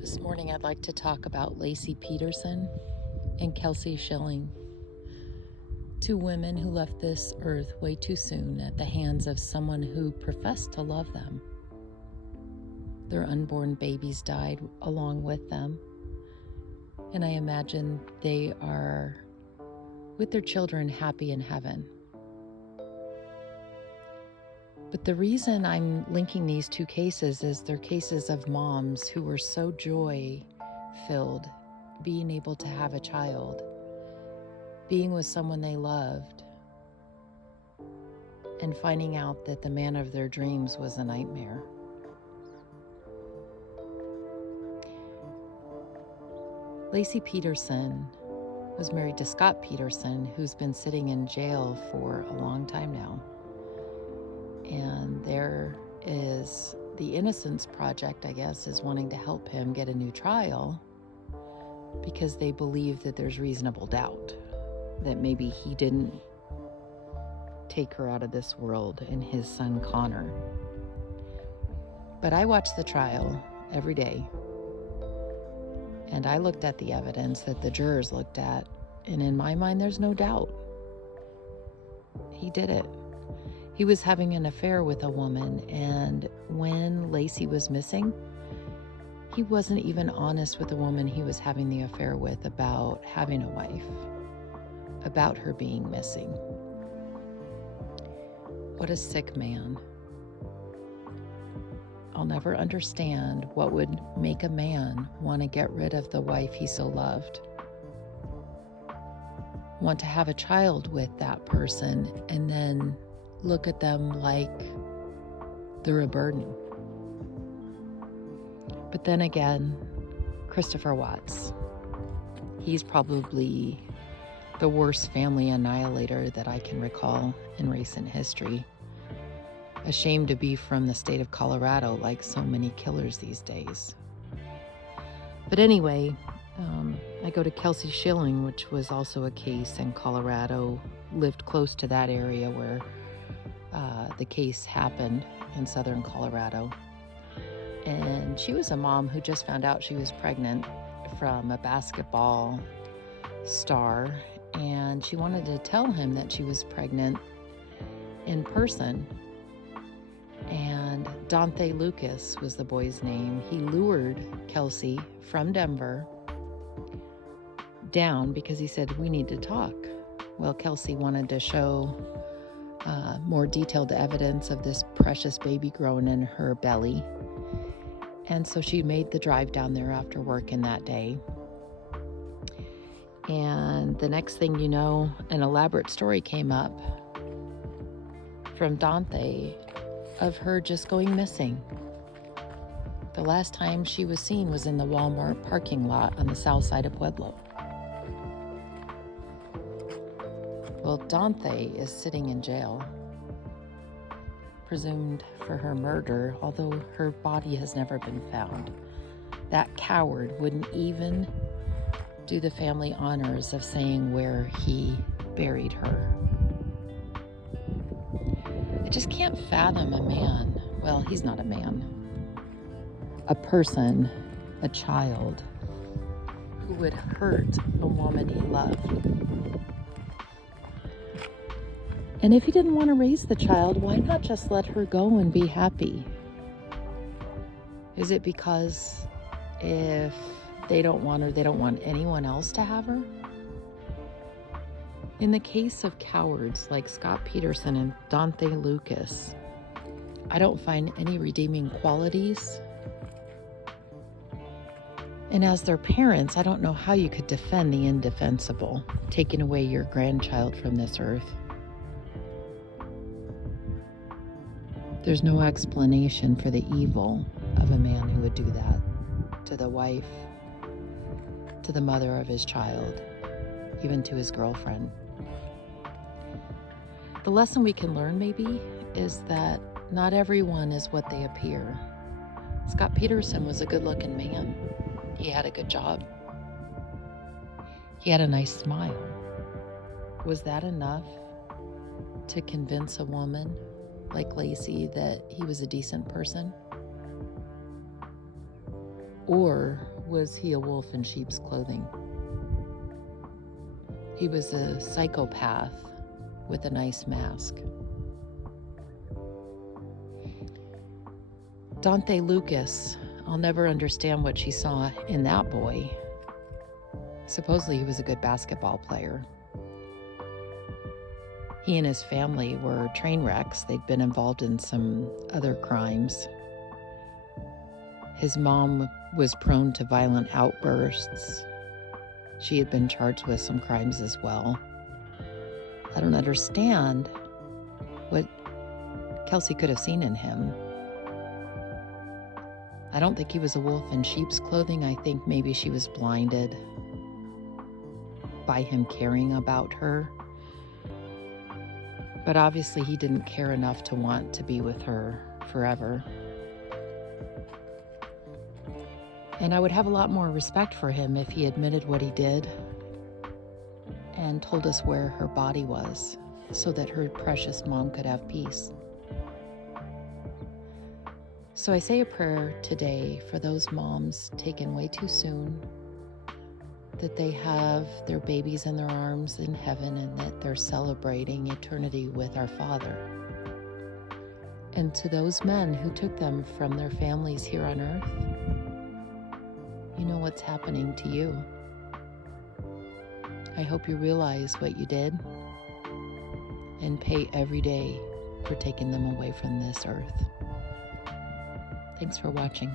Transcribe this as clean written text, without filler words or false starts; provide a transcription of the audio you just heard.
This morning I'd like to talk about Lacey Peterson and Kelsey Schelling, two women who left this earth way too soon at the hands of someone who professed to love them. Their unborn babies died along with them, and I imagine they are with their children happy in heaven. But the reason I'm linking these two cases is they're cases of moms who were so joy-filled, being able to have a child, being with someone they loved, and finding out that the man of their dreams was a nightmare. Lacey Peterson was married to Scott Peterson, who's been sitting in jail for a long time now. And there is the Innocence Project, I guess, is wanting to help him get a new trial because they believe that there's reasonable doubt that maybe he didn't take her out of this world and his son Connor. But I watch the trial every day, and I looked at the evidence that the jurors looked at, and in my mind, there's no doubt. He did it. He was having an affair with a woman, and when Lacey was missing, he wasn't even honest with the woman he was having the affair with about having a wife, about her being missing. What a sick man. I'll never understand what would make a man want to get rid of the wife he so loved, want to have a child with that person, and then look at them like they're a burden. But then again, Christopher Watts, he's probably the worst family annihilator that I can recall in recent history. Ashamed to be from the state of Colorado like so many killers these days. But anyway, I go to Kelsey Schelling, which was also a case in Colorado, lived close to that area where the case happened in southern Colorado. And she was a mom who just found out she was pregnant from a basketball star, and she wanted to tell him that she was pregnant in person. And Dante Lucas was the boy's name. He lured Kelsey from Denver down because he said, "We need to talk." Well, Kelsey wanted to show more detailed evidence of this precious baby growing in her belly. And so she made the drive down there after working that day. And the next thing you know, an elaborate story came up from Dante of her just going missing. The last time she was seen was in the Walmart parking lot on the south side of Pueblo. Well, Dante is sitting in jail, presumed for her murder, although her body has never been found. That coward wouldn't even do the family honors of saying where he buried her. I just can't fathom a man, well, he's not a man, a person, a child, who would hurt a woman he loved. And if he didn't want to raise the child, why not just let her go and be happy? Is it because if they don't want her, they don't want anyone else to have her? In the case of cowards like Scott Peterson and Dante Lucas, I don't find any redeeming qualities. And as their parents, I don't know how you could defend the indefensible, taking away your grandchild from this earth. There's no explanation for the evil of a man who would do that to the wife, to the mother of his child, even to his girlfriend. The lesson we can learn maybe is that not everyone is what they appear. Scott Peterson was a good-looking man. He had a good job. He had a nice smile. Was that enough to convince a woman like Lacey that he was a decent person? Or was he a wolf in sheep's clothing? He was a psychopath with a nice mask. Dante Lucas, I'll never understand what she saw in that boy. Supposedly he was a good basketball player. He and his family were train wrecks. They'd been involved in some other crimes. His mom was prone to violent outbursts. She had been charged with some crimes as well. I don't understand what Kelsey could have seen in him. I don't think he was a wolf in sheep's clothing. I think maybe she was blinded by him caring about her. But obviously he didn't care enough to want to be with her forever. And I would have a lot more respect for him if he admitted what he did and told us where her body was so that her precious mom could have peace. So I say a prayer today for those moms taken way too soon, that they have their babies in their arms in heaven and that they're celebrating eternity with our Father. And to those men who took them from their families here on earth, you know what's happening to you. I hope you realize what you did and pay every day for taking them away from this earth. Thanks for watching.